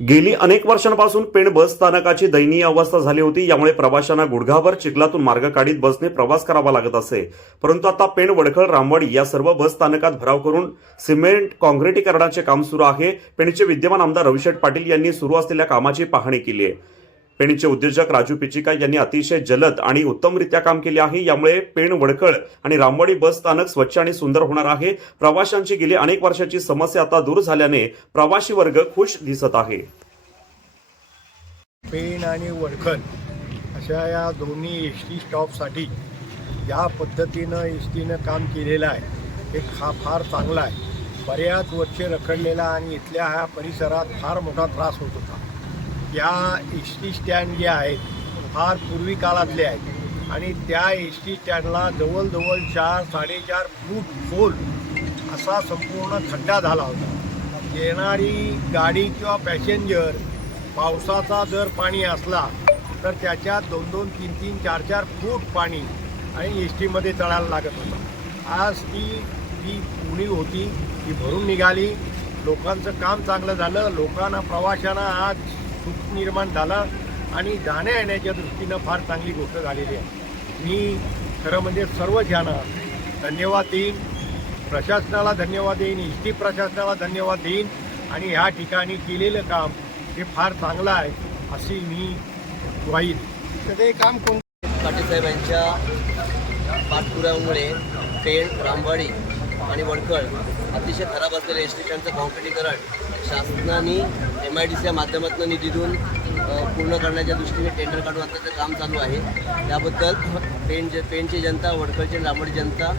गेली अनेक वर्षांपासून पेण बस स्थानकाची दयनीय अवस्था झाली होती. यामुळे प्रवाशांना गुडघाभर चिखलातून मार्ग काढीत बसने प्रवास करावा लागत असे. परंतु आता पेण वडखळ रामवाडी या सर्व बस स्थानकात भराव करून सिमेंट काँक्रिटीकरणाचे काम सुरू आहे. पेणचे विद्यमान आमदार रविशेठ पाटील यांनी सुरू असलेल्या कामाची पाहणी केली आहे. पेणचे उद्योजक राजू पिचिका यांनी अतिशय जलद आणि उत्तमरित्या काम केले आहे. यामुळे पेण वडखळ आणि रामवाडी बस स्थानक स्वच्छ आणि सुंदर होणार आहे. प्रवाशांची गेली अनेक वर्षाची समस्या आता दूर झाल्याने प्रवासी वर्ग खुश दिसत आहे. पेण आणि वडखल अशा या दोन्ही एस टी स्टॉपसाठी या पद्धतीनं एस टीनं काम केलेलं आहे. हे खा फार चांगलं आहे. बऱ्याच वर्षे रखडलेला आणि इथल्या ह्या परिसरात फार मोठा त्रास होत होता. या एस टी स्टँड जे आहेत फार पूर्वी काळातले आहेत. आणि त्या एस टी स्टँडला जवळजवळ चार साडेचार फूट खोल असा संपूर्ण खड्डा झाला होता. येणारी गाडी किंवा पॅसेंजर पावसाचा जर पाणी असला तर त्याच्यात दोन दोन तीन तीन चार चार फूट पाणी आणि एस टीमध्ये चढायला लागत होतं. आज ती जी उणीव होती ती भरून निघाली. लोकांचं काम चांगलं झालं. लोकांना प्रवाशांना आज सुख निर्माण झालं आणि जाण्या येण्याच्या दृष्टीनं फार चांगली गोष्ट झालेली आहे मी खरं म्हणजे सर्व ज्यांना धन्यवाद देईन प्रशासनाला धन्यवाद देईन एस टी प्रशासनाला धन्यवाद देईन आणि ह्या ठिकाणी केलेलं काम हे फार चांगलं आहे अशी मी ग्वाही. तर ते काम कोण पाटील साहेबांच्या पाठपुराव्यामुळे पेण रामवाडी आणि वडखळ अतिशय खराब असलेल्या एस स्टेशनचं कॉन्क्रिटीकरण शासनाने एम आय डी सीच्या माध्यमातून निधी देऊन पूर्ण करण्याच्या दृष्टीने टेंडर काढून आता काम चालू आहे. त्याबद्दल पेण पेनची जनता वडखळची आणि जनता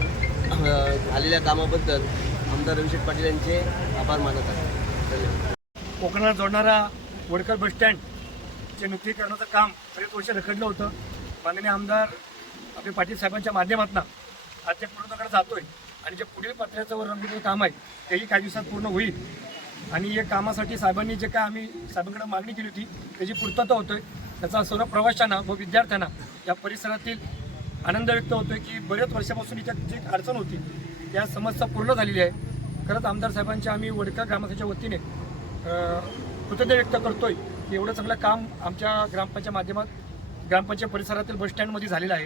झालेल्या कामाबद्दल आमदार रविशेठ पाटील यांचे आभार मानत आहे धन्यवाद. कोकणाला जोडणारा वडकर बसस्टँडचे नुकतीकरणाचं काम बरेच वर्ष रखडलं होतं. माननीय आमदार आपले पाटील साहेबांच्या माध्यमातून आज त्या जातो जातोय. आणि जे पुढील पत्र्याचं वर काम आहे तेही काही दिवसात पूर्ण होईल. आणि या कामासाठी साहेबांनी जे काय आम्ही साहेबांकडे मागणी केली होती त्याची पूर्तता होतोय त्याचा सर्व प्रवाशांना व विद्यार्थ्यांना या परिसरातील आनंद व्यक्त होतोय की बऱ्याच वर्षापासून इथे जी अडचण होती त्या समस्या पूर्ण झालेली आहे खरंच आमदार साहेबांच्या आम्ही वडकर ग्रामस्थाच्या वतीने अ, कृतज्ञता व्यक्त करतोय की एवढं चांगलं काम आमच्या ग्रामपंचायत माध्यमात ग्रामपंचायत परिसरातील बसस्टँडमध्ये झालेलं आहे.